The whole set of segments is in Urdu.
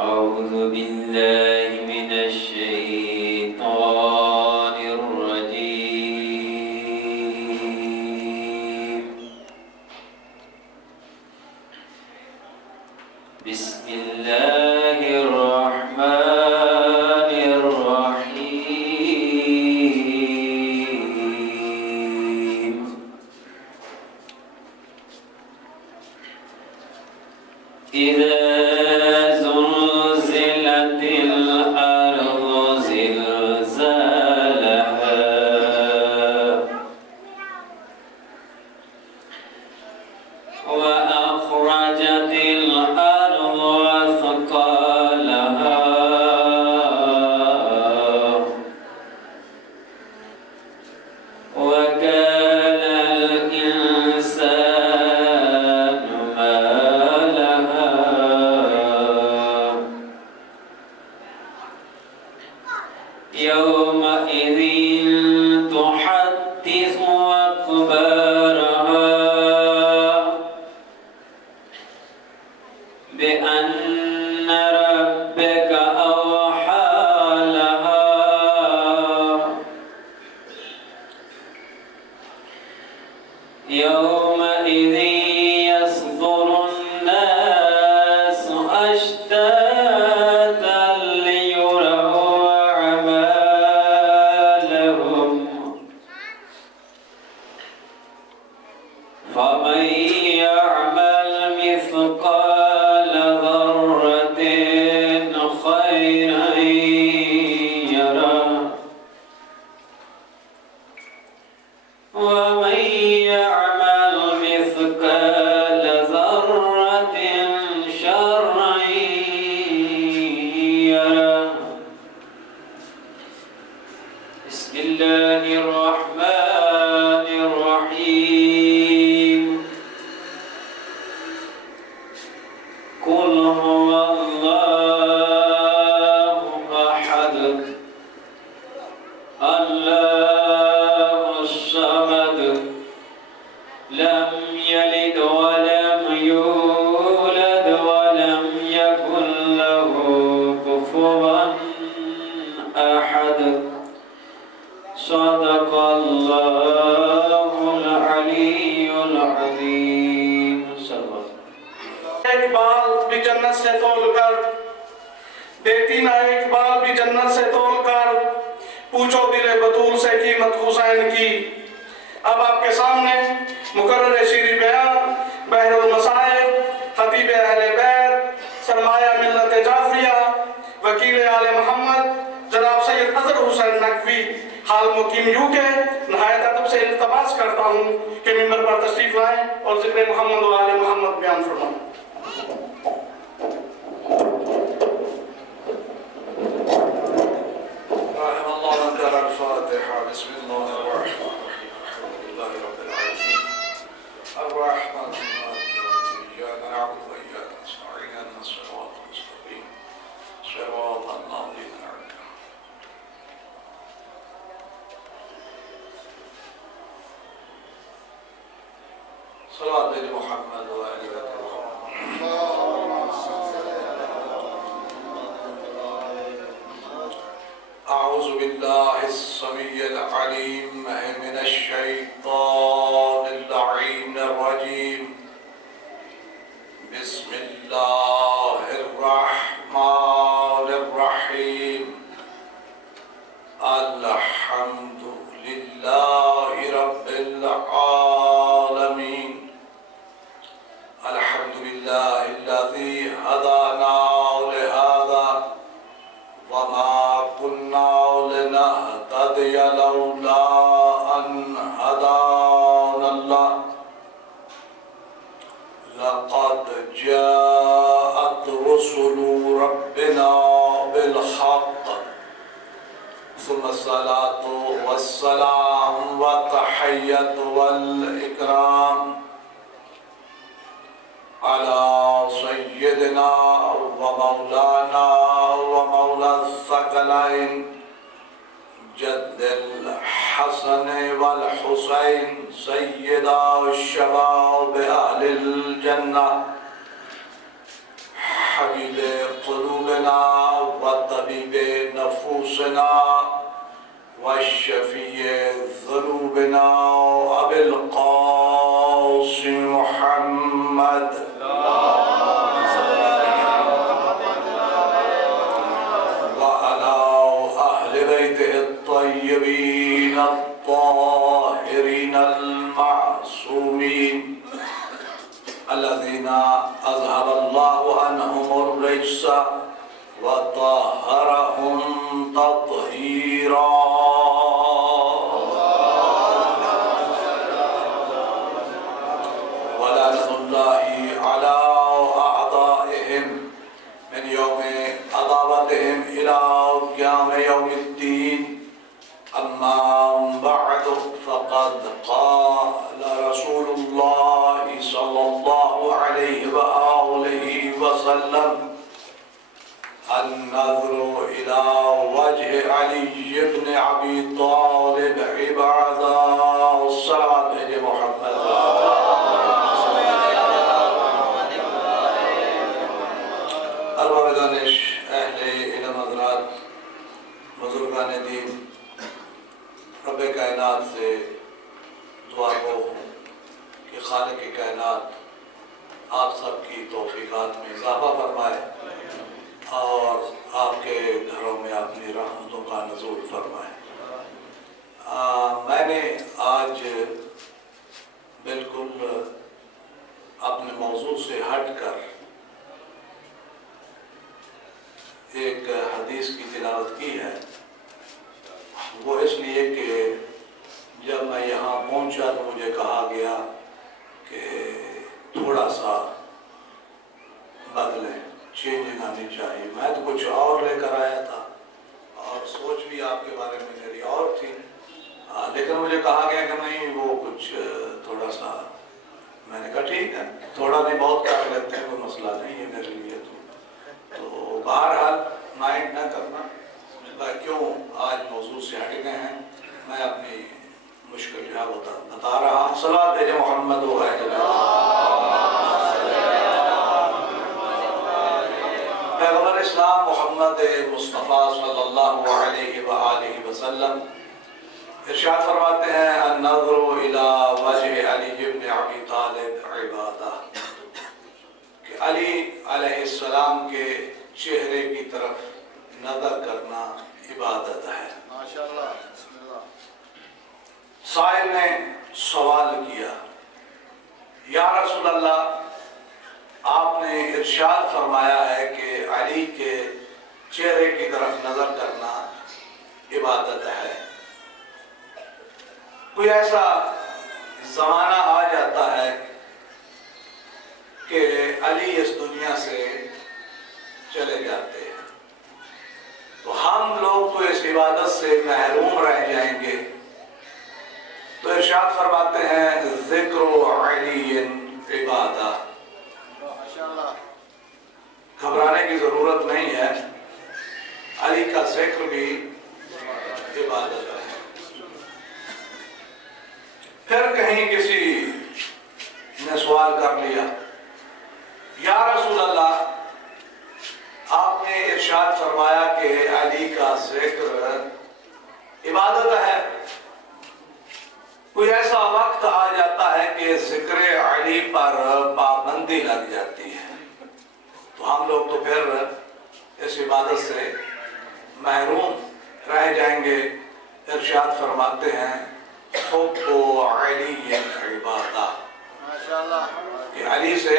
أعوذ بالله من الشيطان الرجيم بسم الله الرحمن الرحيم إذا زلزلت الأرض زلزالها وأخرجت الأرض أثقالها وكان الإنسان ما لها يومئذ تحدث أخبارها بأن ربك أوحى لها يومئذ يصدر الناس أشتاتا ليروا أعمالهم فمن يعمل مثقال ذرة خيرا يره ومن يعمل مثقال ذرة شرا يره بسم الله الرحمن الرحيم قل هو الله أحد الله الصمد لم يلد ولم يولد ولم يكن له كفوا أحد صدق الله العلي العظيم صلى الله عليه وسلم ایک بال بھی جنت سے تول کر دیتی نہ ایک بال بھی جنت سے تول کر پوچھو دل بطول سے قیمت حسین کی اب آپ کے سامنے مقرر شیریں بیان بحر المصائب خطیب اہل بیت سرمایہ ملت جعفریہ وکیل آل محمد جناب سید اظہر حسین نقوی حال مقیم یو کے نہایت ادب سے التماس کرتا ہوں کہ ممبر پر تشریف لائیں اور ذکر محمد و آل محمد بیان فرمائیں بسم الله الرحمن الرحيم الحمد لله رب العالمين الرحمن الرحيم إياك نعبد وإياك نستعين اهدنا الصراط المستقيم صراط الذين أنعمت عليهم صلاة على محمد وآل بيت أعوذ بالله السميع العليم من الشيطان اللعين الرجيم بسم الله الرحمن الرحيم الحمد لله رب العالمين الحمد لله الذي هدانا لهذا وما كنا لنهتدي لولا أن هدانا الله لقد جاءت رسل ربنا بالحق ثم الصلاة والسلام والتحية والإكرام على سيدنا ومولانا ومولى الثقلين جد الحسن والحسين سيدا الشباب أهل الجنة حبيب قلوبنا قلوبنا وطبيب نفوسنا والشفيع ذنوبنا أبي القاسم محمد وعلى أهل بيته الطيبين الطاهرين المعصومين الذين أذهب الله عنهم الرجس وطهرهم تطهيرا ولعنة الله على أعدائهم من يوم عداوتهم إلى قيام يوم الدين أما بعد فقد قال رسول الله صلى الله عليه وآله وسلم النظر إلى وجه علي بن أبي طالب عبادة الصلاة على محمد ارباب دانش اہل علم حضرات بزرگان دین رب کائنات سے دعا گو ہوں کہ خالق کائنات آپ سب کی توفیقات میں اضافہ فرمائے اور آپ کے گھروں میں اپنی رحمتوں کا نزول فرمائے۔ میں نے آج بالکل اپنے موضوع سے ہٹ کر ایک حدیث کی تلاوت کی ہے، وہ اس لیے کہ جب میں یہاں پہنچا تو مجھے کہا گیا کہ تھوڑا سا بدلیں، چینجنگ آنی چاہیے۔ میں تو کچھ اور لے کر آیا تھا اور سوچ بھی آپ کے بارے میں میری اور تھی، لیکن مجھے کہا گیا کہ نہیں وہ کچھ تھوڑا سا، میں نے کہا ٹھیک ہے، تھوڑا نہیں بہت کر لیتے ہیں، کوئی مسئلہ نہیں ہے میرے لیے۔ تو بہرحال مائنڈ نہ کرنا، کیوں آج موضوع سے ہٹ گئے ہیں، میں اپنی مشکل جو ہے بتا رہا ہوں۔ صلاۃ علی محمد و پیغمبر اسلام محمد مصطفیٰ صلی اللہ علیہ وآلہ وسلم ارشاد فرماتے ہیں النظر الی وجہ علی بن ابی طالب عبادہ، کہ علی علیہ السلام کے چہرے کی طرف نظر کرنا عبادت ہے۔ ماشاءاللہ۔ سائل نے سوال کیا یا رسول اللہ، آپ نے ارشاد فرمایا ہے کہ علی کے چہرے کی طرف نظر کرنا عبادت ہے، کوئی ایسا زمانہ آ جاتا ہے کہ علی اس دنیا سے چلے جاتے ہیں تو ہم لوگ تو اس عبادت سے محروم رہ جائیں گے، تو ارشاد فرماتے ہیں ذکر علی عبادہ۔ گھبرانے کی ضرورت نہیں ہے، علی کا ذکر بھی عبادت ہے۔ پھر کہیں کسی نے سوال کر لیا یا رسول اللہ، آپ نے ارشاد فرمایا کہ علی کا ذکر عبادت ہے، کوئی ایسا وقت آ جاتا ہے کہ ذکر علی پر پابندی لگ جاتی ہے، تو ہم لوگ تو پھر اس عبادت سے محروم رہ جائیں گے۔ ارشاد فرماتے ہیں حب علی عبادہ، کہ علی سے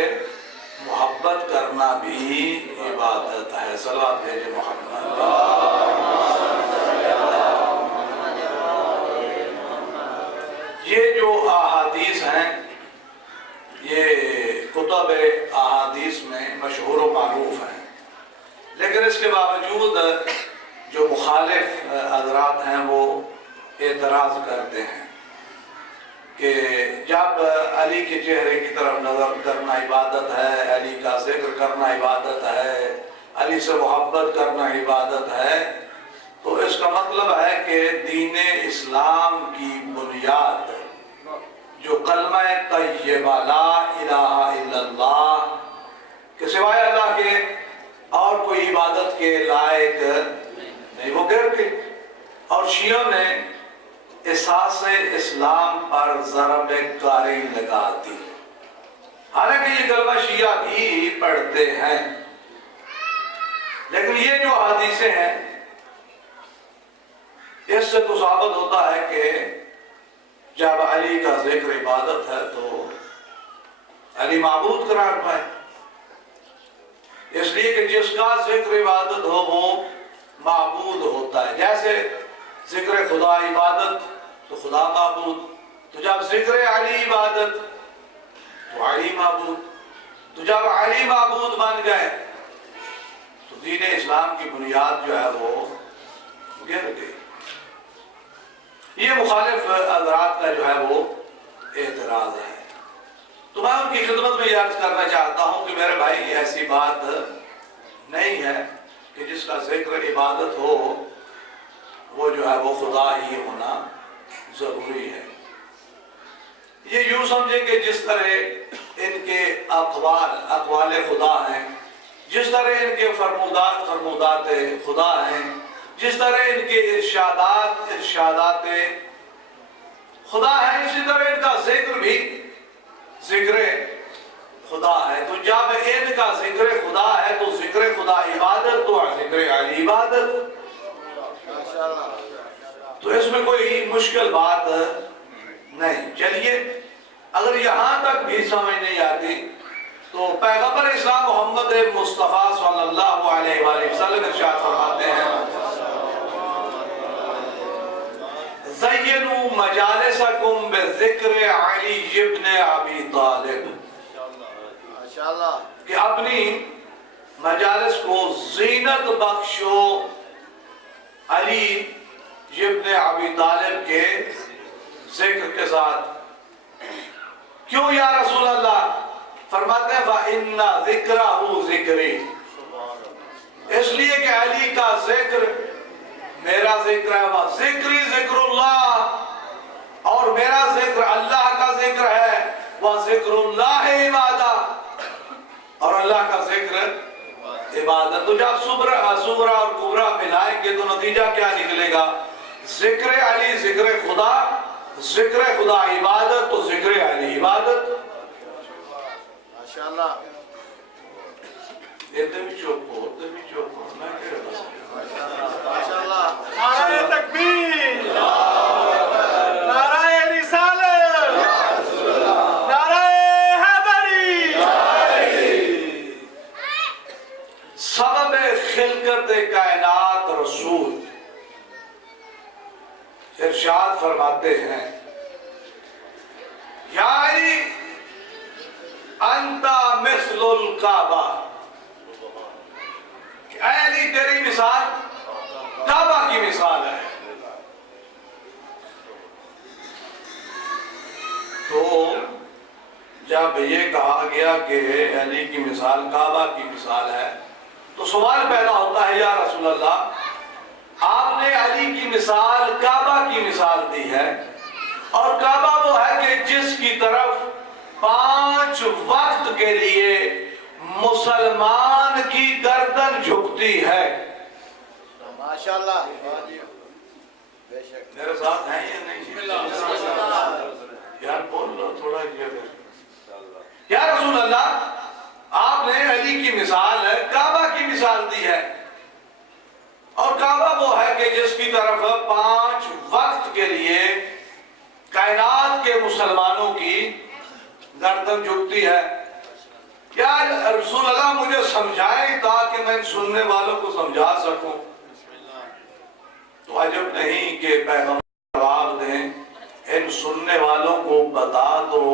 محبت کرنا بھی عبادت ہے۔ صلوات بھیجے محمد۔ یہ جو احادیث ہیں یہ کتب احادیث میں مشہور و معروف ہیں، لیکن اس کے باوجود جو مخالف حضرات ہیں وہ اعتراض کرتے ہیں کہ جب علی کے چہرے کی طرف نظر کرنا عبادت ہے، علی کا ذکر کرنا عبادت ہے، علی سے محبت کرنا عبادت ہے، تو اس کا مطلب ہے کہ دین اسلام کی بنیاد جو کلمہ طیبہ لا الہ الا اللہ کے سوائے اللہ کے اور کوئی کوئی عبادت کے لائق نہیں، وہ گر گئے۔ اور شیعوں نے اساس اسلام پر ضرب کاری لگا دی، حالانکہ یہ کلمہ شیعہ بھی پڑھتے ہیں، لیکن یہ جو حدیثیں ہیں اس سے تو ثابت ہوتا ہے کہ جب علی کا ذکر عبادت ہے تو علی معبود قرار پائے، اس لیے کہ جس کا ذکر عبادت ہو وہ معبود ہوتا ہے۔ جیسے ذکر خدا عبادت تو خدا معبود، تو جب ذکر علی عبادت تو علی معبود، تو جب علی معبود بن گئے تو دین اسلام کی بنیاد جو ہے وہ گر گئی۔ یہ مخالف حضرات کا جو ہے وہ اعتراض ہے، تو میں ان کی خدمت میں یہ عرض کرنا چاہتا ہوں کہ میرے بھائی ایسی بات نہیں ہے کہ جس کا ذکر عبادت ہو وہ جو ہے وہ خدا ہی ہونا ضروری ہے۔ یہ یوں سمجھے کہ جس طرح ان کے اقوال خدا ہیں، جس طرح ان کے فرمودات خدا ہیں، جس طرح ان کے ارشادات خدا ہیں، اسی طرح ان کا ذکر بھی ذکر خدا ہے۔ تو جب ان کا ذکر خدا ہے تو ذکر خدا عبادت تو ذکر علی عبادت، تو اس میں کوئی مشکل بات نہیں۔ چلیے اگر یہاں تک بھی سمجھ نہیں آتی تو پیغمبر اسلام محمد مصطفیٰ صلی اللہ علیہ وآلہ وسلم ارشاد فرماتے ہیں زینوا مجالسکم بذکر علی ابن ابی طالب، کہ اپنی مجالس کو زینت بخشو علی ابن ابی طالب کے ذکر کے ساتھ۔ کیوں یا رسول اللہ؟ فرماتے ہیں فَإِنَّ ذِكْرَهُ ذِكْرِ، اس لیے کہ علی کا ذکر میرا ذکر ہے، وہ ذکری ذکر اللہ، اور میرا ذکر اللہ کا ذکر ہے، وہ ذکر اللہ عبادہ، اور اللہ کا ذکر عبادت۔ تو جب صغرا اور کبرا ملائیں گے تو نتیجہ کیا نکلے گا؟ ذکر علی ذکر خدا، ذکر خدا عبادت، تو ذکر علی عبادت۔ ماشاءاللہ ادھر بھی چوپ ہو، ادھر بھی چوپ ہو، میں کہہ رہا ہوں ماشاءاللہ۔ نعرہ تکبیر، نعرہ رسالت، نعرہ حیدری۔ سبب خلقت کائنات رسول ارشاد فرماتے ہیں یا علی انت مثل الکعبہ، اے علی تیری مثال کعبہ کی مثال ہے۔ تو جب یہ کہا گیا کہ علی کی مثال کعبہ کی مثال ہے تو سوال پیدا ہوتا ہے یا رسول اللہ آپ نے علی کی مثال کعبہ کی مثال دی ہے، اور کعبہ وہ ہے کہ جس کی طرف 5 وقت کے لیے مسلمان کی گردن جھکتی ہے۔ ماشاءاللہ میرے ساتھ ہیں یا نہیں؟ یار بول لو تھوڑا یا رسول اللہ آپ نے علی کی مثال کعبہ کی مثال دی ہے، اور کعبہ وہ ہے کہ جس کی طرف 5 وقت کے لیے کائنات کے مسلمانوں کی گردن جھکتی ہے۔ کیا رسول اللہ مجھے سمجھائیں تاکہ میں سننے والوں کو سمجھا سکوں؟ تو عجب نہیں کہ پیغمبر جواب دیں ان سننے والوں کو بتا دو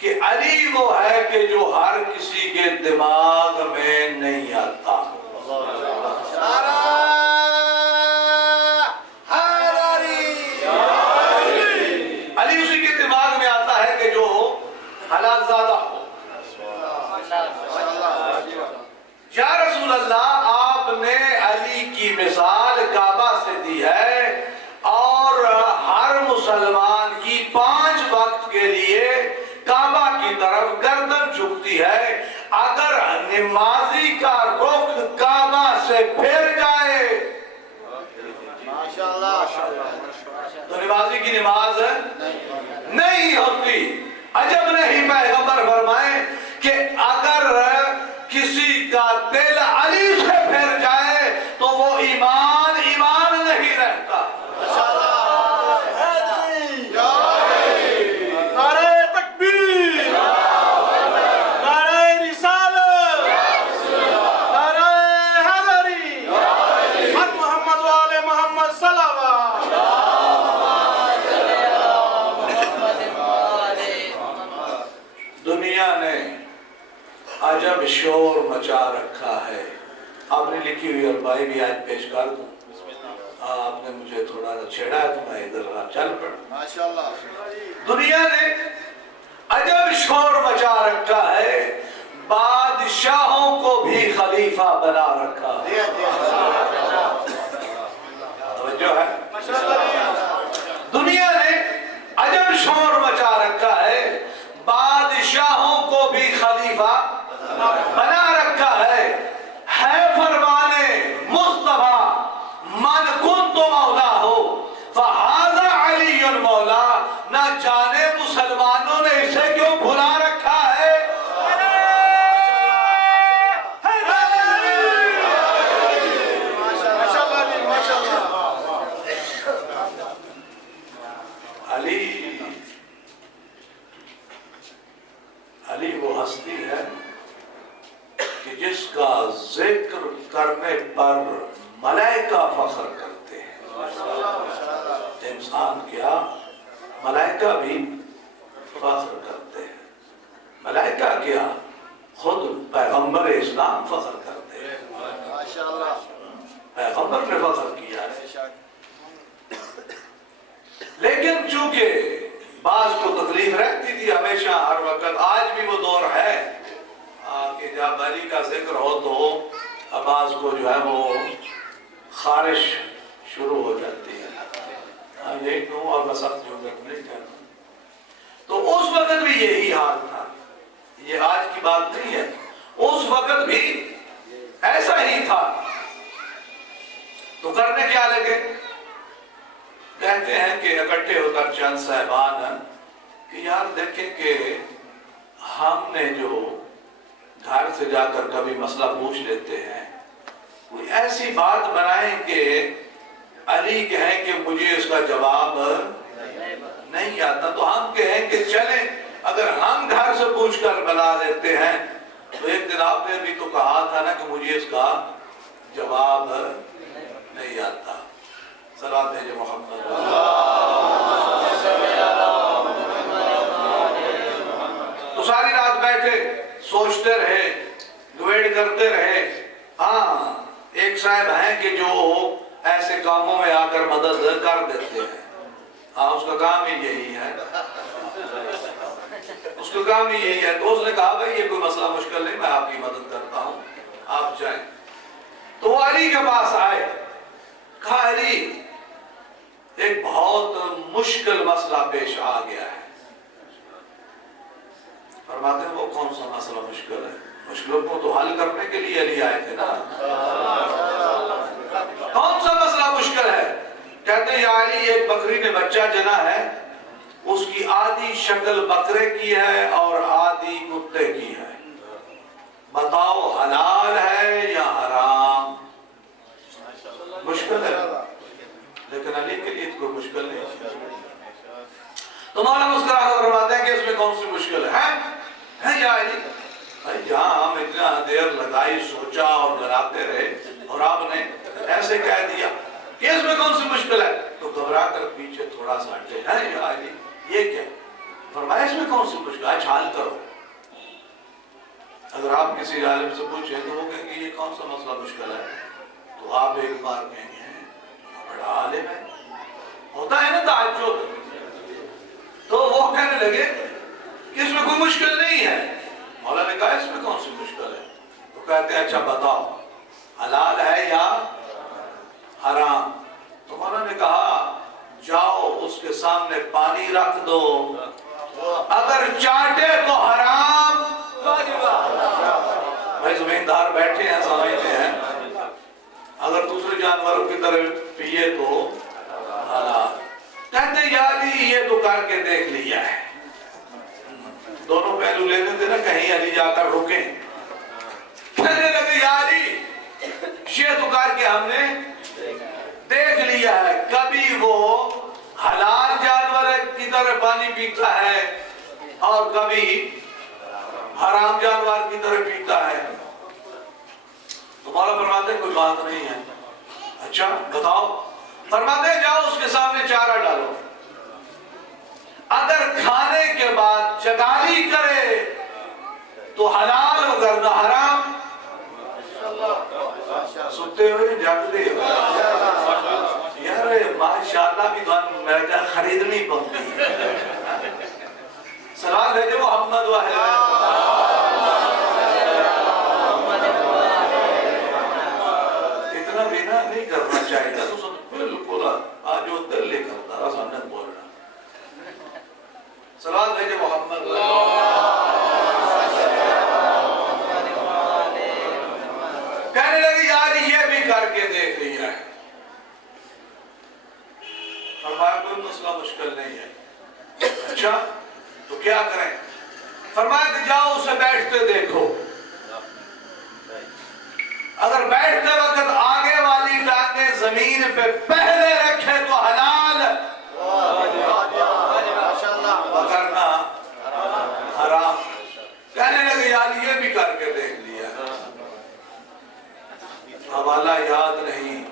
کہ علی وہ ہے کہ جو ہر کسی کے دماغ میں نہیں آتا۔ علی اسی کے دماغ میں آتا ہے کہ جو حلال زادہ ہو۔ یا رسول اللہ آپ نے علی کی مثال کعبہ سے دی ہے، اور ہر مسلمان کی 5 وقت کے لیے کعبہ کی طرف گردن جھکتی ہے۔ اگر نمازی کا رخ کعبہ سے پھر جائے ماشاءاللہ تو نمازی کی نماز نہیں ہوتی. عجب نہیں پیغمبر فرمائے کہ اگر کسی کا دل علی سے پھر جائے تو وہ ایمان نہیں رہتا. نعرہ تکبیر، نعرہ رسالت، نعرہ حیدری، حق محمد و آل محمد صلوات. دنیا نے عجب شور مچا رکھا ہے. آپ نے لکھی ہوئی اور بھائی بھی آج پیش کر دوں. آپ نے مجھے تھوڑا سا چھیڑا ہے تو میں ادھر چل پڑا. ماشاءاللہ دنیا نے عجب شور مچا رکھا ہے، بادشاہوں کو بھی خلیفہ بنا رکھا ہے. توجہ ہے. دنیا نے عجب شور مچا رکھا ہے، بادشاہوں کو بھی خلیفہ بنا رکھا ہے. فرمانے مصطفیٰ من کنت مولا ہو فہذا علی مولا. نہ جانے مسلمانوں نے اسے کیوں بھلا رکھا ہے. علی وہ ہستی ہے کہ جس کا ذکر کرنے پر ملائکہ فخر کرتے ہیں. انسان کیا ملائکہ بھی فخر کرتے ہیں. ملائکہ کیا خود پیغمبر اسلام فخر کرتے ہیں. ماشاءاللہ پیغمبر نے فخر کیا ہے. لیکن چونکہ بعض کو تکلیف رہتی تھی ہمیشہ ہر وقت، آج بھی وہ دور ہے کہ جب علی کا ذکر ہو تو بعض کو جو ہے وہ خارش شروع ہو جاتی ہے. یہی کہوں اور میں سخت جملت نہیں کہتا. تو اس وقت بھی یہی حال تھا، یہ آج کی بات نہیں ہے. اس وقت بھی ایسا ہی تھا. تو کرنے کیا لگے؟ کہتے ہیں کہ اکٹھے ہو کر چند صاحبان کہ یار دیکھیں کہ ہم نے جو گھر سے جا کر کبھی مسئلہ پوچھ لیتے ہیں، کوئی ایسی بات بنائیں کہ علی کہیں کہ مجھے اس کا جواب نہیں آتا. تو ہم کہیں کہ چلیں اگر ہم گھر سے پوچھ کر بنا دیتے ہیں. تو ایک دن آپ نے بھی تو کہا تھا نا کہ مجھے اس کا جواب نہیں آتا. صلوات بھیجو محمد. تو ساری رات بیٹھے سوچتے رہے، ڈویٹ کرتے رہے. ہاں ایک صاحب ہیں کہ جو ایسے کاموں میں آ کر مدد کر دیتے ہیں. ہاں اس کا کام ہی یہی ہے، اس کا کام ہی یہی ہے. تو اس نے کہا بھائی یہ کوئی مسئلہ مشکل نہیں، میں آپ کی مدد کرتا ہوں، آپ جائیں. تو وہ علی کے پاس آئے. کہا علی ایک بہت مشکل مسئلہ پیش آ گیا ہے. فرماتے ہیں وہ کون سا مسئلہ مشکل ہے؟ مشکلوں کو تو حل کرنے کے لیے علی آئے تھے نا. کون سا مسئلہ مشکل ہے؟ کہتے ہیں یا علی ایک بکری نے بچہ جنا ہے، اس کی آدھی شکل بکرے کی ہے اور آدھی کتے کی ہے. بتاؤ حلال ہے یا حرام؟ مشکل ہے، لیکن علی کے لیے کوئی مشکل نہیں. تو مولا مسکرا کر فرماتے ہیں کہ اس میں کون سی مشکل ہے یا علی؟ بھائی جہاں ہم اتنا دیر لگائی سوچا اور لڑاتے رہے اور آپ نے ایسے کہہ دیا کہ اس میں کون سی مشکل ہے، تو گھبرا کر پیچھے تھوڑا سا ہٹے. ہے یا علی یہ کیا؟ فرمایا اس میں کون سی مشکل ہے، حل کرو. اگر آپ کسی عالم سے پوچھیں تو وہ کہیں گے یہ کون سا مسئلہ مشکل ہے، تو آپ ایک بار کہیں گے بڑا عالم ہے. ہوتا ہے نا تعجب. تو وہ کہنے لگے کہ اس میں کوئی مشکل نہیں ہے. مولا نے کہا اس میں کون سی مشکل ہے؟ تو کہتے ہیں اچھا بتاؤ حلال ہے یا حرام؟ تو مولا نے کہا جاؤ اس کے سامنے پانی رکھ دو، اگر چاٹے تو حرام. بھائی زمیندار بیٹھے ہیں سمجھتے ہیں اگر دوسرے جانوروں کی طرح پیے تو حلال. کہتے یا علی یہ تو کر کے دیکھ لیا ہے. دونوں پہلو لیتے تھے نا, کہیں علی جا کر رکیں. کہنے لگے یا علی یہ تو کر کے ہم نے دیکھ لیا ہے, کبھی وہ حلال جانور کی طرح پانی پیتا ہے اور کبھی حرام جانور کی طرح پیتا ہے. تمہارا فرماتے کوئی بات نہیں ہے. اچھا بتاؤ. فرماتے جاؤ اس کے سامنے چارہ ڈالو, اگر کھانے کے بعد چگالی کرے تو حلال ورنہ حرام. سنتے ہوئے جاگتے ہوئے یار ماشاءاللہ بھی میرا خریدنی پڑتی ہے. سلام بھیجو محمد و اتنا بھی نہ نہیں کرنا چاہیے تھا. تو بالکل آج وہ دل لے کرتا رہا سامنے بول رہا. سلام بھیجو محمد کہنے لگی یار یہ بھی کر کے دیکھ لیا ہے. فرمایا کوئی مسئلہ مشکل نہیں ہے. اچھا تو کیا کریں؟ فرمایا کہ جاؤ اسے بیٹھتے دیکھو, اگر بیٹھتے وقت آگے والی ٹانگیں زمین پہ پہلے رکھے تو حلال, وگرنہ حرام. کہنے لگے یار یہ بھی کر کے دیکھ لیا. حوالہ یاد نہیں,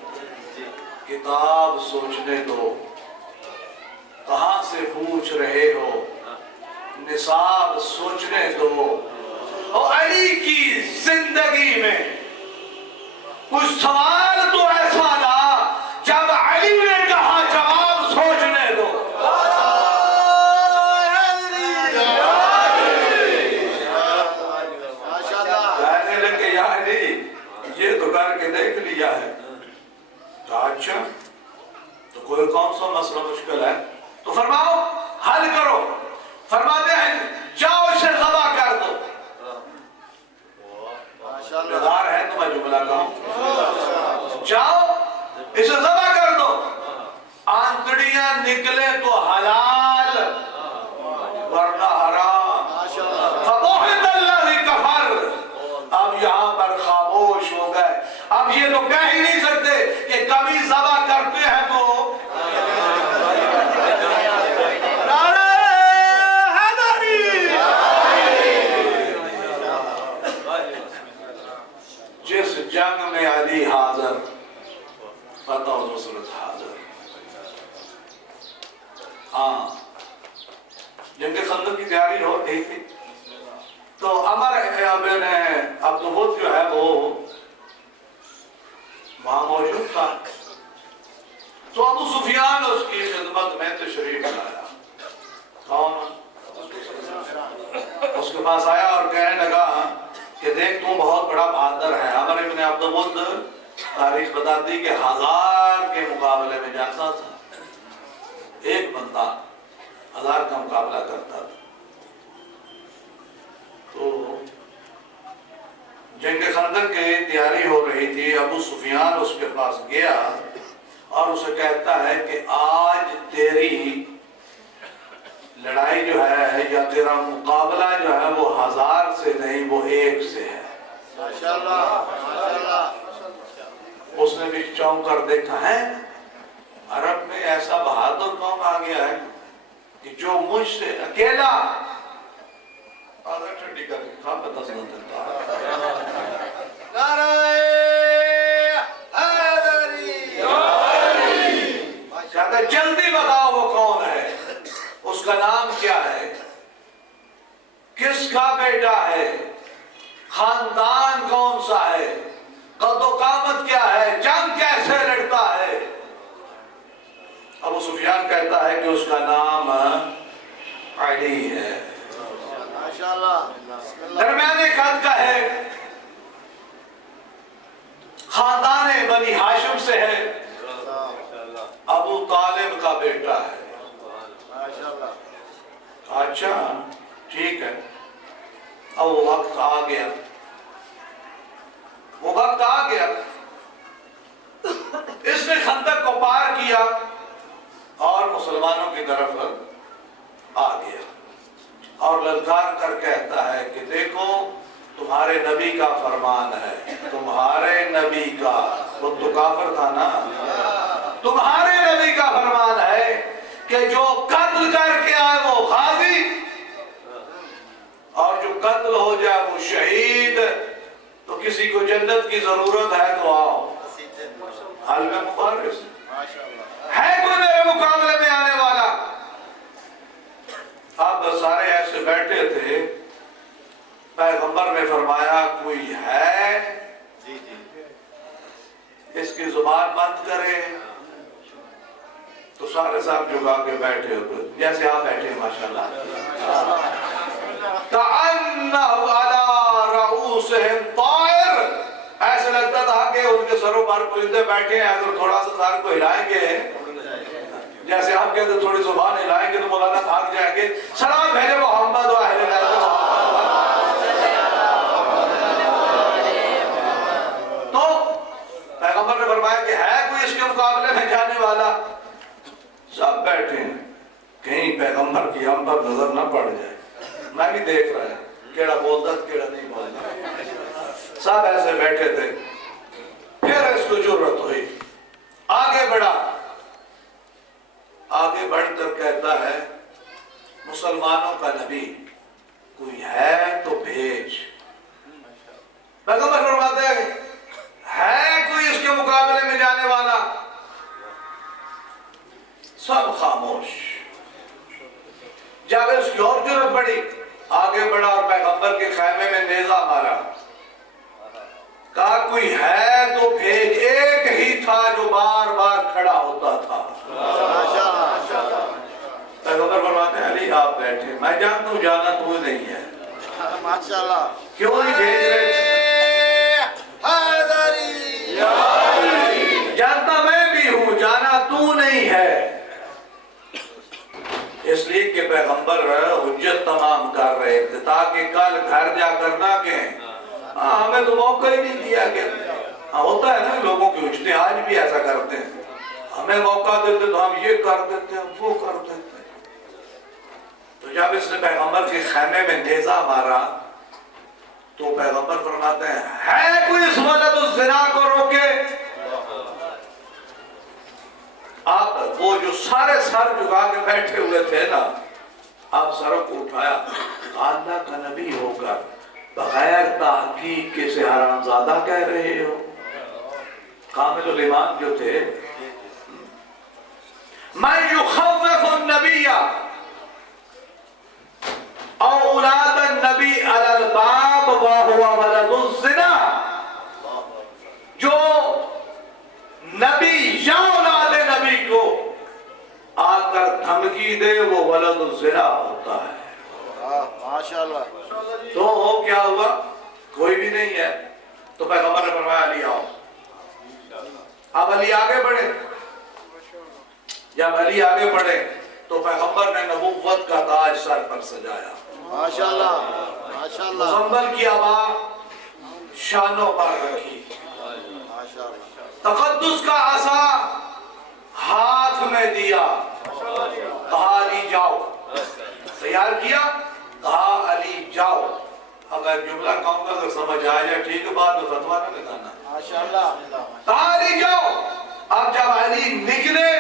کتاب سوچنے دو, کہاں سے پوچھ رہے ہو, نصاب سوچنے دو. اور علی کی زندگی میں کچھ سوال تو ایسا تھا جب علی نے کہا جواب سوچنے دو. کہنے لگے یا علی یہ تو کر کے دیکھ لیا ہے. کہا اچھا تو کوئی کون سا مسئلہ مشکل ہے؟ تو فرماؤ حل کرو. فرماتے ہیں جاؤ اسے ذبح کر دو. بیدار ہے تو میں جملہ کہوں, جاؤ اسے ذبح کر دو. آنکڑیاں نکلے تو حلال ورنہ حرام. فبہت الذی کفر. اب یہاں پر خاموش ہو گئے. اب یہ تو کہہ ہی نہیں سکتے کہ کبھی ذبح کرتے ہیں تو جس جنگ میں علی حاضر فتح و نصرت حاضر. ہاں جنگ خندق کی تیاری ہو رہی تھی تو عمر ابن عبدود جو ہے وہ وہاں موجود تھا. تو ابو سفیان اس کی خدمت میں تشریف لایا. کون؟ اس کے پاس آیا اور کہنے لگا کہ دیکھ تو بہت بڑا بہادر ہے. عمر ابن عبدود تاریخ بتاتی کہ 1000 کے مقابلے میں جاتا تھا. ایک بندہ 1000 کا مقابلہ کرتا تھا. تو جنگ خندق کی تیاری ہو رہی تھی. ابو سفیان اس کے پاس گیا اور اسے کہتا ہے کہ آج تیری لڑائی جو ہے یا تیرا مقابلہ جو ہے وہ 1000 سے نہیں وہ 1 سے ہے. اس نے بھی چونک کر دیکھا ہے عرب میں ایسا بہادر قوم آ گیا ہے کہ جو مجھ سے اکیلا آدھا ٹھنڈی کر کے کھا پتہ سنا دیتا. کہتا ہے جلدی بتاؤ وہ کون ہے, اس کا نام کیا ہے, کس کا بیٹا ہے, خاندان کون سا ہے, قد و قامت کیا ہے, جنگ کیسے لڑتا ہے. ابو سفیان کہتا ہے کہ اس کا نام علی ہے, درمیانے قد کا ہے, خاندان بنی ہاشم سے ہے, ابو طالب کا بیٹا ہے. اچھا ٹھیک ہے. اب وہ وقت آ گیا, وہ وقت آ گیا. تمہارے نبی کا فرمان ہے، تمہارے نبی کا، وہ تو کافر تھا نا، تمہارے نبی کا فرمان ہے کہ جو قتل کر کے آئے وہ غازی اور جو قتل ہو جائے وہ شہید۔ تو کسی کو جنت کی ضرورت ہے تو آؤ، حل میں مبارز ہے کوئی میرے مقابلے میں آنے والا؟ اب سارے ایسے بیٹھے تھے، پیغمبر نے فرمایا کوئی ہے اس کی زبان بند کرے؟ تو سارے صاحب جھکا کے بیٹھے ہوتے جیسے آپ بیٹھے ہیں ماشاءاللہ، کَأَنَّهُ عَلَىٰ رَؤُوسِهِمْ طَائِرٌ، ایسے لگتا تھا کہ ان کے سروں پر پرندے بیٹھے ہیں، اگر تھوڑا سا سر کو ہلائیں گے، جیسے آپ کہتے تھوڑی زبان ہلائیں گے تو مولانا بھاگ جائیں گے، سلام بھیجے محمد و اہل بیت محمد۔ تو پیغمبر نے فرمایا کہ ہے کوئی اس کے مقابلے میں جانے والا؟ سب بیٹھے ہیں، کہیں پیغمبر کی ہم پر نظر نہ پڑ جائے، میں بھی دیکھ رہا ہوں کیڑا بولتا کیڑا نہیں بولتا، سب ایسے بیٹھے تھے۔ پھر اس کو جرت ہوئی، آگے بڑھا، آگے بڑھ کر کہتا ہے مسلمانوں کا نبی کوئی ہے تو بھیج۔ پیغمبر فرماتے ہیں ہے کوئی اس کے مقابلے میں جانے والا؟ سب خاموش۔ جب اس کی اور جرت بڑھی، آگے بڑھا اور پیغمبر کے خیمے میں نیزہ مارا، کہا کوئی ہے تو بھیج۔ ایک ہی تھا جو بار بار کھڑا ہوتا تھا۔ پیغمبر فرماتے ہیں علی آپ بیٹھے، میں جانتا ہوں جانا تو نہیں ہے، ماشاءاللہ، کیوں نہیں بھیج رہے؟ جانتا میں بھی ہوں، جانا تو نہیں ہے، اس لیے کہ پیغمبر حجت تمام کر رہے تھے تاکہ کل گھر جا کر نہ کہیں ہمیں تو موقع ہی نہیں دیا کہ ہوتا ہے نا لوگوں کی حجتیں آج بھی ایسا کرتے ہیں، ہمیں موقع دیتے تو ہم یہ کر دیتے ہم وہ کر دیتے۔ تو جب اس نے پیغمبر کے خیمے میں نیزہ مارا تو پیغمبر فرماتے ہیں ہے کوئی اس ولد الزنا کو روکے؟ اب وہ جو سارے سر جھکا کے بیٹھے ہوئے تھے نا، اب سروں کو اٹھایا، اللہ کا نبی ہو کر بغیر تحقیق کے سے حرامزادہ کہہ رہے ہو؟ کامل الایمان جو تھے، من یخوف النبی او اولاد النبی علی الباب وہو ولد الزنا، جو نبی یا اولاد نبی کو آ کر دھمکی دے وہ ولد الزنا ہوتا ہے۔ ماشاءاللہ۔ تو ہو کیا ہوا؟ کوئی بھی نہیں ہے۔ تو پیغمبر نے فرمایا علی آؤ۔ اب علی آگے بڑھے، جب علی آگے بڑھے تو پیغمبر نے نبوت کا تاج سر پر سجایا، ماشاءاللہ ماشاءاللہ، مزمل کی آبا شانوں پر رکھی، تقدس کا عصا ہاتھ میں دیا، کہا علی جاؤ، تیار کیا، کہا علی جاؤ۔ اب ایک جملہ کہوں گا اگر سمجھ آ جائے ٹھیک ہے، بعد میں فتویٰ نہ لگانا، ماشاءاللہ، کہا علی جاؤ۔ اب جب علی نکلے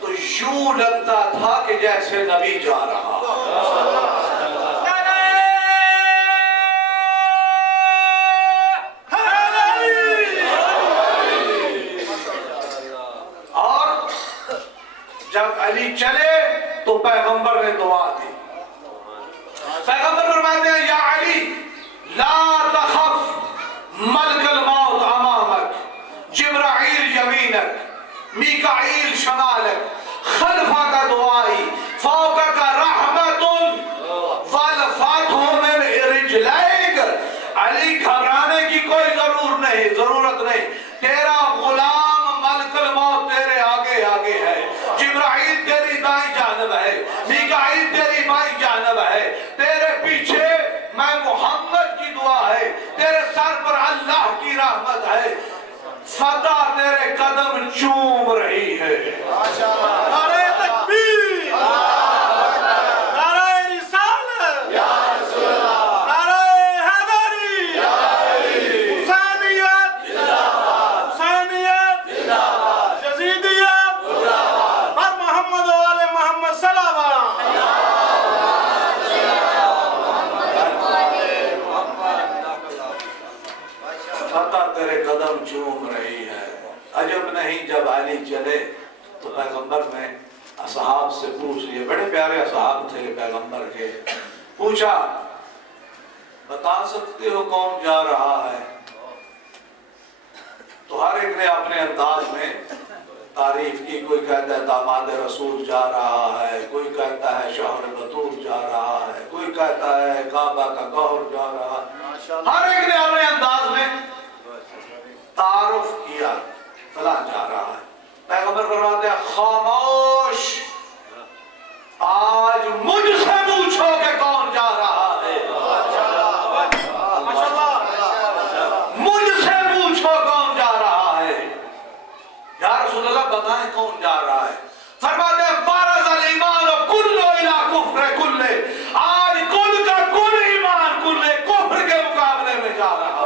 تو یوں لگتا تھا کہ جیسے نبی جا رہا۔ اور جب علی چلے تو پیغمبر نے دعا دی، پیغمبر فرماتے ہیں یا علی لا تخف ملک الموت امامک، جبرائیل یمینک، میکائیل شمالک، خلفہ کا دعائی، فوقہ کا رحمت والفتح من رجلیک۔ علی گھبرانے کی کوئی ضرورت نہیں، تیرا غلام ملک الموت تیرے آگے آگے ہے، جبرائیل تیری دائیں جانب ہے، میکائیل تیری بائیں جانب ہے، تیرے پیچھے میں محمد کی دعا ہے، تیرے سر پر اللہ کی رحمت ہے، فتح تیرے قدم چوم رہی ہے۔ نعرہ تکبیر، نعرہ رسالت، نعرہ حیدری، ہوئی ہے۔ عجب نہیں جب علی چلے تو پیغمبر نے اصحاب سے پوچھ لیے، بڑے پیارے اصحاب تھے پیغمبر کے، پوچھا بتا سکتے ہو کون جا رہا ہے؟ تو ہر ایک نے اپنے انداز میں تعریف کی، کوئی کہتا ہے داماد رسول جا رہا ہے، کوئی کہتا ہے شوہر بطول جا رہا ہے، کوئی کہتا ہے کعبہ کا گوہر جا رہا ہے، ہر ایک نے اپنے انداز میں تعارف کیا فلاں جا رہا ہے۔ پیغمبر فرماتے ہیں خاموش، آج مجھ سے پوچھو کہ کون جا رہا ہے، مجھ سے پوچھو کون جا رہا ہے۔ یا رسول اللہ بتائیں کون جا رہا ہے؟ فرماتے ہیں بارز الایمان کل الی کفر کل، آج کل کا کل ایمان کل کفر کے مقابلے میں جا رہا ہے۔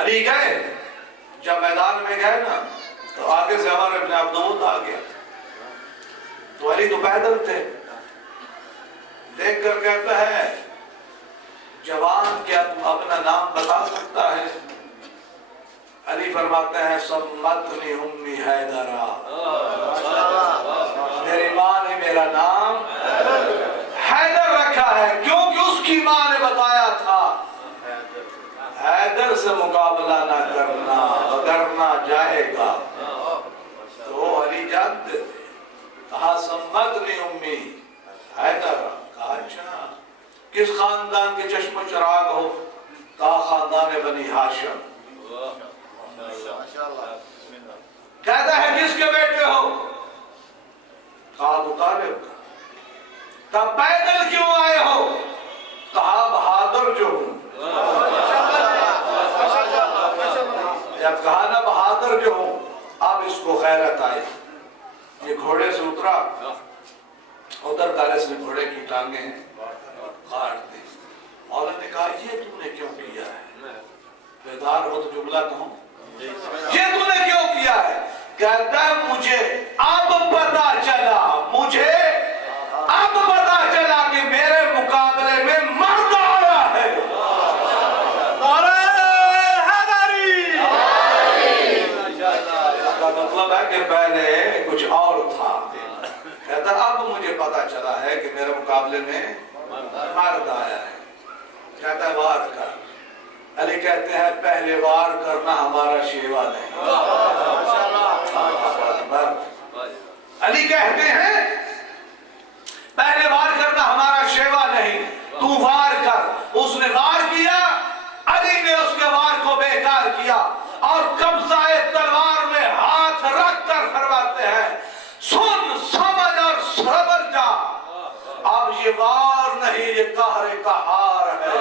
علی گئے، جب میدان میں گئے نا تو آگے سے ہمارے ابن عبدود آ گیا، تو علی تو پیدل تھے، دیکھ کر کہتا ہے جوان کیا تم اپنا نام بتا سکتا ہے؟ علی فرماتے ہیں سمتنی امی حیدرہ، میری ماں نے میرا نام حیدر رکھا ہے کیونکہ اس کی ماں نے بتایا تھا حیدر سے مقابلہ نہ کرنا وگرنہ جائے گا۔ تو علی جانتے تھے، کہا سمتنی امی حیدر، کہا اچھا کس خاندان کے چشم و چراغ ہو؟ کہا خاندان بنی ہاشم۔ کہتا ہے کس کے بیٹے ہو؟ کہا ابو طالب۔ کہا پیدل کیوں آئے ہو؟ کہا بہادر جو ہوں۔ جب کہا نا بہادر جو ہوں، اب اس کو غیرت آئی، یہ گھوڑے سے اترا، ادھر کالے سے گھوڑے کی ٹانگیں کاٹ دی۔ مولا نے کہا یہ تم نے کیوں کیا ہے؟ بیدار ہو تو جملہ کہوں، یہ تم نے کیوں کیا ہے؟ کہتا ہے مجھے اب پتا چلا، مجھے اب پتا چلا کہ میرے مقابلے میں مرد آ رہا ہے۔ مطلب ہے کہ پہلے کچھ اور تھا، کہتا اب مجھے پتا چلا ہے کہ میرے مقابلے میں مرد آیا ہے۔ کہتا ہے وار کر۔ علی کہتے ہیں پہلے وار کرنا ہمارا شیوا نہیں۔ علی کہتے ہیں پہلے وار کرنا ہمارا شیوا نہیں، تو وار کر۔ اس نے وار کیا، علی نے اس کے وار کو بیکار کیا اور قبضہ تلوار میں ہاتھ رکھ کر فرماتے ہیں سن سمجھ اور صبر جا، اب یہ وار نہیں یہ قہر قہار ہے۔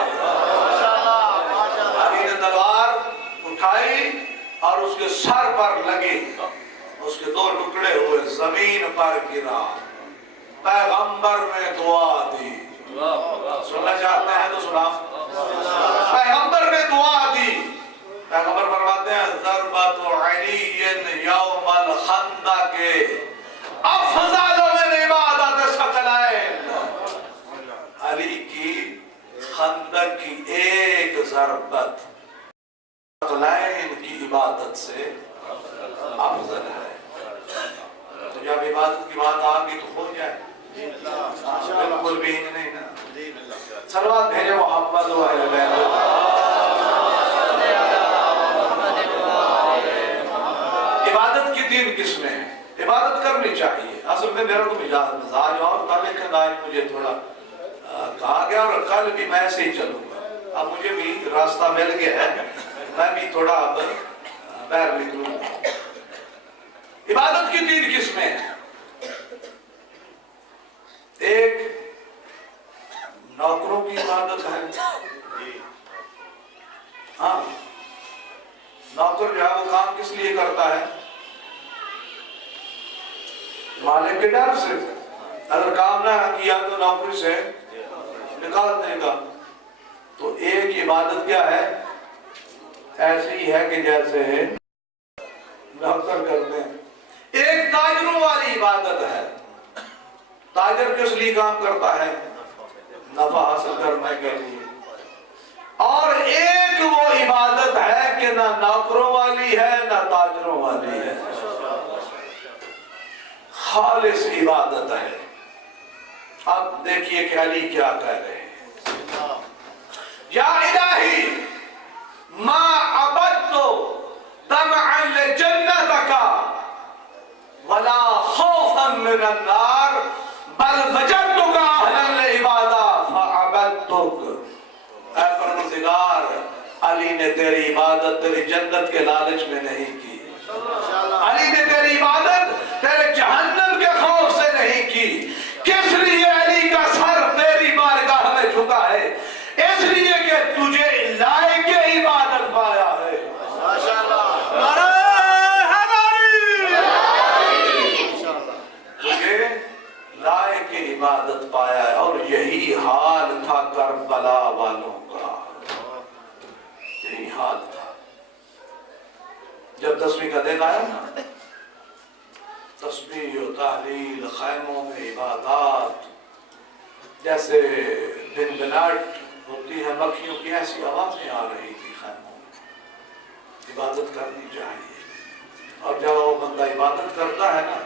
علی نے تلوار اٹھائی اور اس کے سر پر لگی، اس کے دو ٹکڑے ہوئے، زمین پر گرا۔ پیغمبر نے دعا دی، سننا چاہتے ہیں تو سنا۔ پیغمبر نے دعا دی، پیغمبر فرماتے ہیں ضربت علی یوم الخندق افضل من عبادت ثقلین، علی کی خندق کی ایک ضربت ثقلین کی عبادت سے افضل ہے۔ تو جب عبادت کی بات آگی تو ہو جائے، بالکل بھی نہیں نا۔ صلوات بھیجے محمد و اہل بیت۔ عبادت کی تین قسمیں ہیں، عبادت کرنی چاہیے۔ اصل میں میرا تو مزاج اور تھا، لیکن آج مجھے تھوڑا کہا گیا اور کل بھی میں ایسے ہی چلوں گا۔ اب مجھے بھی راستہ مل گیا ہے، میں بھی تھوڑا اب باہر نکلوں گا۔ عبادت کی تین قسمیں ہیں، ایک نوکروں کی عبادت ہے۔ ہاں، نوکر جو ہے وہ کام کس لیے کرتا ہے؟ مالک کے ڈر سے، اگر کام نہ کیا تو نوکری سے نکال دے گا۔ تو ایک عبادت کیا ہے؟ ایسی ہے کہ جیسے نوکر کرتے ہیں۔ ایک تاجروں والی عبادت ہے، تاجر کس لیے کام کرتا ہے؟ نفع حاصل کرنے کے لیے۔ اور ایک وہ عبادت ہے کہ نہ نوکروں والی ہے نہ تاجروں والی ہے، خالص عبادت ہے۔ اب دیکھیے کہ علی کیا کہہ رہے ہیں، یا الہی ما عبدت طمعا لجنتک ولا خوفا من النار بل وجدتک اہلا لعبادہ فعبدتک۔ اے پروردگار، علی نے تیری عبادت تیری جنت کے لالچ میں نہیں کی، علی نے تیری عبادت تیرے جہنم کے خوف سے نہیں کی۔ کس لیے علی کا سر تیری بارگاہ میں جھکا ہے؟ اس لیے کہ تجھے لائق عبادت پایا ہے۔ تجھے لائق عبادت پایا ہے، اور یہی حال تھا کربلا والوں کا، یہی حال تھا۔ جب 10ویں کا دن آیا نا، تسبیح و تحلیل، خیموں میں عبادات، جیسے بنبناٹ ہوتی ہے مکھیوں کی، ایسی آوازیں آ رہی تھی خیموں میں۔ عبادت کرنی چاہیے، اور جب وہ بندہ عبادت کرتا ہے نا،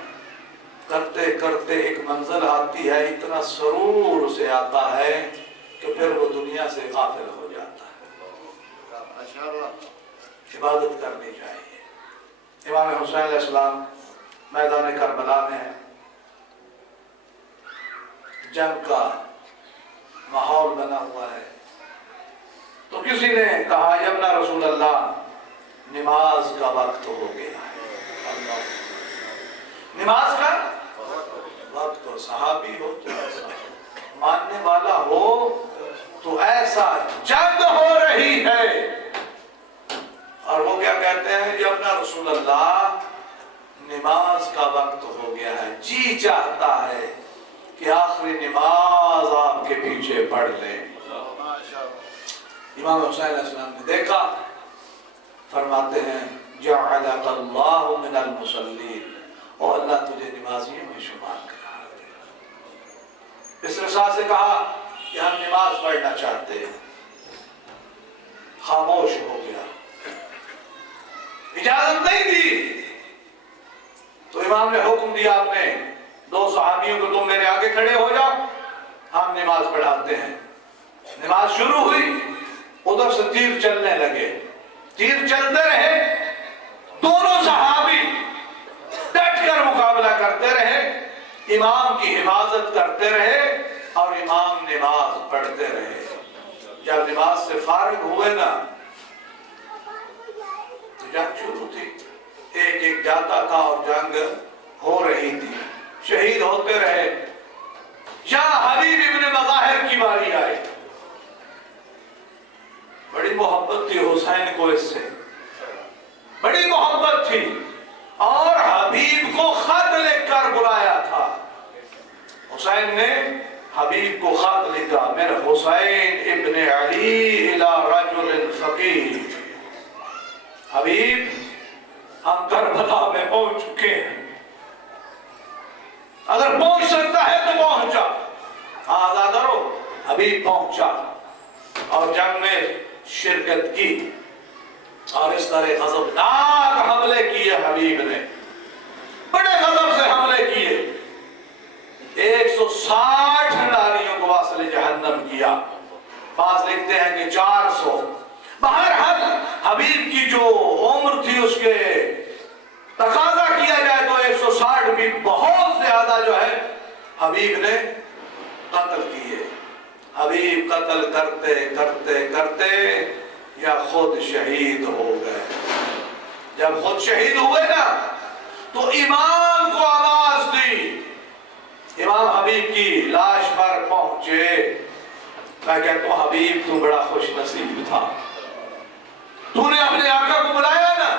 کرتے کرتے ایک منزل آتی ہے، اتنا سرور سے آتا ہے کہ پھر وہ دنیا سے غافل ہو جاتا ہے۔ عبادت کرنی چاہیے۔ امام حسین علیہ السلام میدان کربلا میں جنگ کا ماحول بنا ہوا ہے، تو کسی نے کہا یا ابن رسول اللہ، نماز کا وقت ہو گیا ہے۔ نماز کا وقت ہو، صحابی ہو تو ایسا ماننے والا ہو تو ایسا جنگ ہو رہی ہے، اور وہ کیا کہتے ہیں یا ابن رسول اللہ، نماز کا وقت ہو گیا ہے، جی چاہتا ہے کہ آخری نماز آپ کے پیچھے پڑھ لیں۔ امام حسین علیہ السلام نے دیکھا، فرماتے ہیں جعلک اللہ من المصلین، اور اللہ تجھے نمازیوں میں شمار کرا دے۔ اس رسال سے کہا کہ ہم نماز پڑھنا چاہتے ہیں، خاموش ہو گیا، اجازت نہیں دی۔ تو امام نے حکم دیا اپنے 2 صحابیوں کو، تم میرے آگے کھڑے ہو جاؤ، ہم نماز پڑھاتے ہیں۔ نماز شروع ہوئی، ادھر سے تیر چلنے لگے، تیر چلتے رہے، دونوں صحابی ڈٹ کر مقابلہ کرتے رہے، امام کی حفاظت کرتے رہے، اور امام نماز پڑھتے رہے۔ جب نماز سے فارغ ہوئے نا، تو جنگ شروع تھی، ایک ایک جاتا تھا اور جنگ ہو رہی تھی، شہید ہوتے رہے۔ یہاں حبیب ابن مظاہر کی باری آئی، بڑی محبت تھی حسین کو اس سے، بڑی محبت تھی، اور حبیب کو خط لکھ کر بلایا تھا۔ حسین نے حبیب کو خط لکھا، من حسین ابن علی الى رجل فقیر، حبیب ہم کربلا میں پہنچ چکے ہیں، اگر پہنچ سکتا ہے تو پہنچا۔ آزاد رہو۔ حبیب پہنچا اور جنگ میں شرکت کی، اور اس طرح غضبناک حملے کیے حبیب نے، بڑے غضب سے حملے کیے، 160 ناریوں کو واصل جہنم کیا، بعض لکھتے ہیں کہ 400۔ بہرحال حبیب کی جو عمر تھی اس کے تقاضا کیا جائے تو 160 بھی بہت زیادہ جو ہے حبیب نے قتل کیے۔ حبیب قتل کرتے کرتے کرتے یا خود شہید ہو گئے۔ جب خود شہید ہوئے نا تو امام کو آواز دی، امام حبیب کی لاش پر پہنچے۔ میں کہتا ہوں حبیب تو بڑا خوش نصیب تھا، تو نے اپنے آقا کو بلایا نا،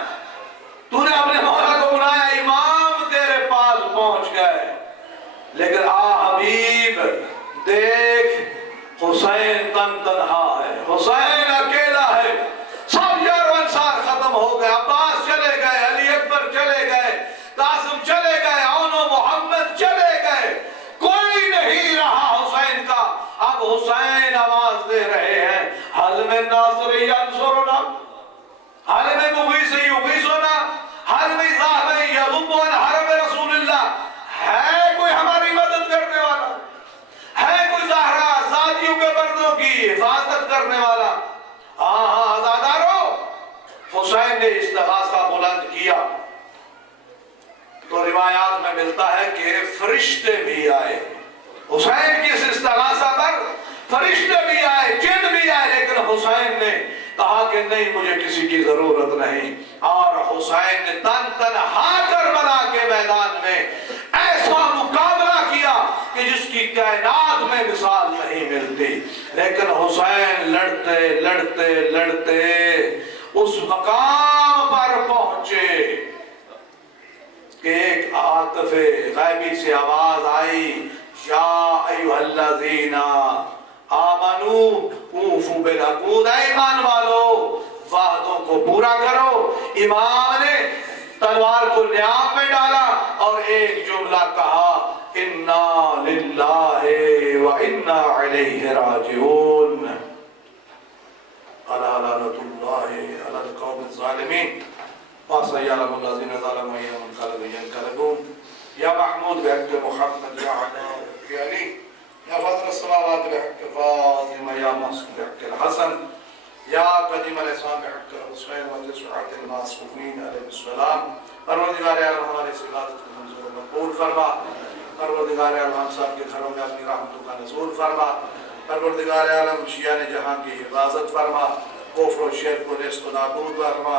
تو نے اپنے مولا کو بلایا، امام تیرے پاس پہنچ گئے، لیکن حبیب دیکھ حسین تنہا ہے، حسین اکیلا ہے، سب یار و انصار ختم ہو گئے، عباس چلے گئے، علی اکبر چلے گئے، قاسم چلے کہ فرشتے بھی آئے حسین کی اس استغاثہ پر، فرشتے بھی آئے، جن بھی آئے، لیکن حسین نے کہا کہ نہیں، مجھے کسی کی ضرورت نہیں. اور حسین نے تنہا کربلا کے میدان میں ایسا مقابلہ کیا کہ جس کی کائنات میں مثال نہیں ملتی. لیکن حسین لڑتے لڑتے لڑتے اس مقام پر پہنچے کہ ایک عاطف غیبی سے آواز آئی، یا ایھا الذین آمنوا اوفوا بالعقود، اے ایمان والو وعدوں کو پورا کرو. امام نے تلوار کو نیام میں ڈالا اور ایک جملہ کہا، انا للہ و انا الیہ راجعون. الا لعنۃ اللہ علی القوم الظالمین وسيعلم الذين ظلموا أي منقلب ينقلبون. يا محمود بحق محمد، يا علي، يا فاطر السماوات بحق فاطمة، يا مصر بحق الحسن، يا قديم الإسلام بحق الحسين وتسعة المعصومين عليه السلام. پروردگار عالم ہماری سعادت کو منظور مقبول فرما. پروردگار عالم ہم سب کے گھروں میں اپنی رحمتوں کا نزول فرما. پروردگار عالم شیعان جہاں کی حفاظت فرما. کفر و شرک کو نیست و نابود فرما.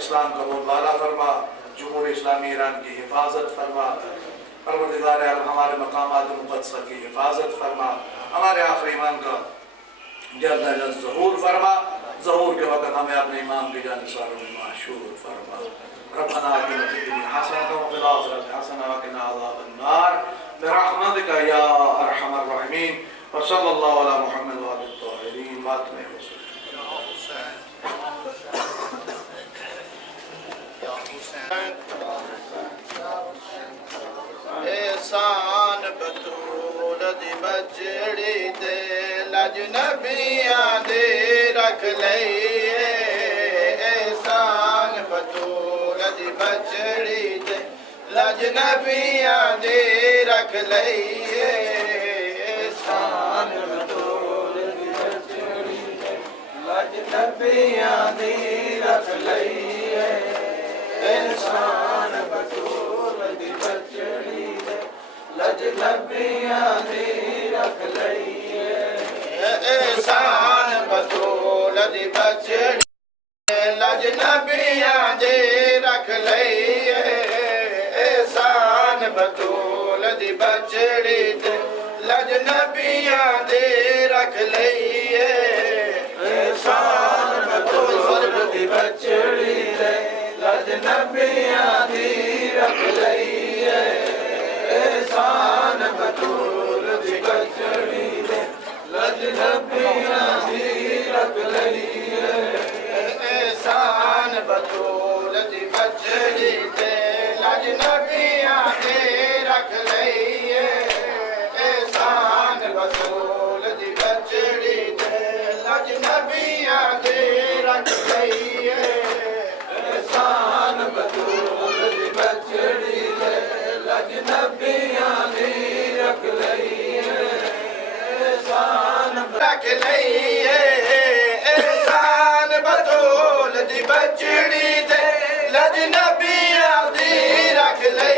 اسلام کا بول بالا فرما. جمہوری اسلامی ایران کی حفاظت فرما. پروردگار عالم ہمارے مقامات مقدسہ کی حفاظت فرما. ہمارے آخری ایمان کا جلد از جلد ظہور فرما. ظہور کے وقت ہمیں اپنے امام کی جانب ساروں میں معشور فرما. ربنا آتنا فی الدنیا حسنۃ وفی الآخرۃ حسنۃ وقنا عذاب النار برحمتک یا ارحم الراحمین. وصلی اللہ علی محمد وآلہ الطاہرین وآتنا وسلم. احسان بطول دی بچڑی دے لجنبیاں دے رکھ لئیے. احسان بطول دی بچڑی دے لجنبیاں دے رکھ لئیے. احسان بطول دی بچڑی دے لجنبیاں دے رکھ لئیے. احسان بطول دی بچڑی دے لجنبیاں دی رکھ لئیے. احسان بطول دی بچڑی لجنبیاں دی رکھ لئیے. احسان بطول دی بچڑی دے لجنبیاں دی رکھ لئیے. احسان بطول دی بچڑی دے لجنبیاں دی رکھ لئیے. احسان بطول دی بچڑی دے لجنبیاں دی رکھ لئیے. احسان بطول دی بچڑی دے لجنبیاں دی رکھ لئیے. احسان بطول دی بچڑی دے لجنبیاں دی رکھ لئیے. احسان بطول دی بچڑی دے لجنبیاں دی رکھ لئیے. احسان رکھ لئیے. احسان بطول دی بچڑی دے لجنبیاں دی رکھ لئیے.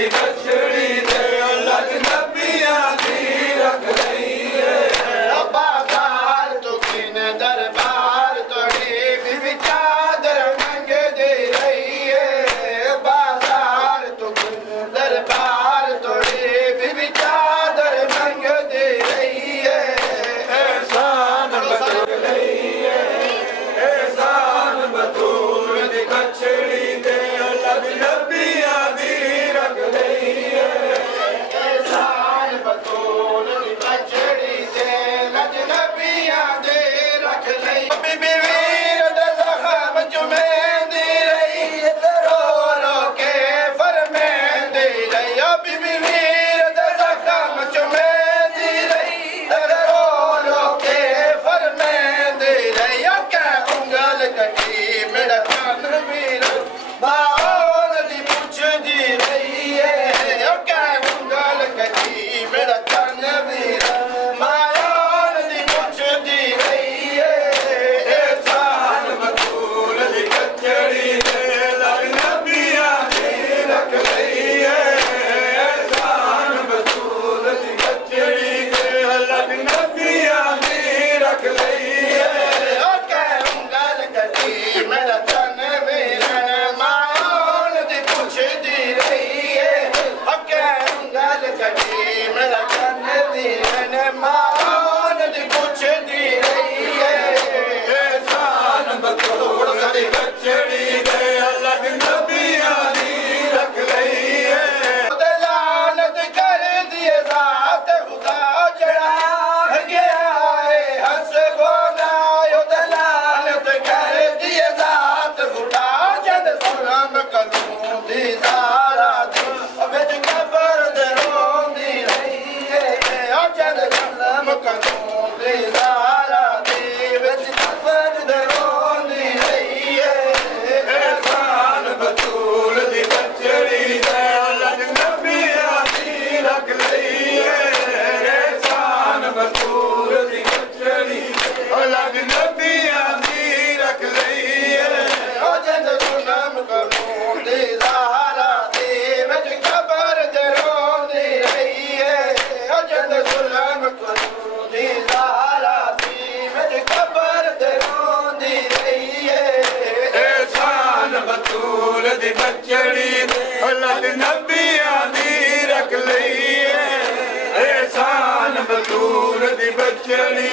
دی بچڑی دے لگ نبیاں دی رکھ لئیے بازار تو کن دربار توڑی بی بی چادر منگ دے رہی ہے بازار تو کن دربار توڑی بی بی چادر منگ دے رہی ہے احسان بطول لئیے احسان بطول دی بچڑی دے لگ نبیاں دی رکھ لئیے احسان بطول دی بچڑی دے لگ نبیاں دی رکھ لئیے بی بی ویر دا زخم چمیندی رہی رو رو کے فرمیندی رہی بی بی ویر دا زخم چمیندی رہی رو رو کے فرمیندی رہی کہ انگل کٹی میرا کان میرا باون دی پوچھ دی رہی ہے کہ انگل کٹی میرا کان میرا باون دی پوچھ دی رہی ہے احسان بطول دی بچڑی دے لگ نبیاں دی رکھ لئیے احسان بطول دی بچڑی دے لگ نبیاں دی رکھ لئیے کہ انگل کٹی میرا تن میرا ماون دی پوچھ دی رہی ہے کہ انگل کٹی میرا تن میرا ماون دی پوچھ دی رہی ہے احسان بطول دی بچڑی دے لگ نبیاں دی رکھ لئیے لعنت کر دیے ذات خدا جڑا گیا ہے ہنس گونا لعنت کر دیے ذات خدا جد سلام کلوں دی زارا دی وچ قبر دے روندی رہی ہے جد سلام کلوں دی زارا دی وچ قبر دے روندی رہی ہے احسان بطول دی بچڑی دے لگ نبیاں دی رکھ لئیے احسان بطول دی بچڑی لگ نبیاں دی رکھ لئیے جد سلام کلوں دی زہرا دی وچ قبر دے روندی رہی ہے جد سلام کلوں دی زہرا دی وچ قبر دے روندی رہی ہے احسان بطول دی بچڑی لگ نبیاں دی رکھ لئیے احسان بطول دی بچڑی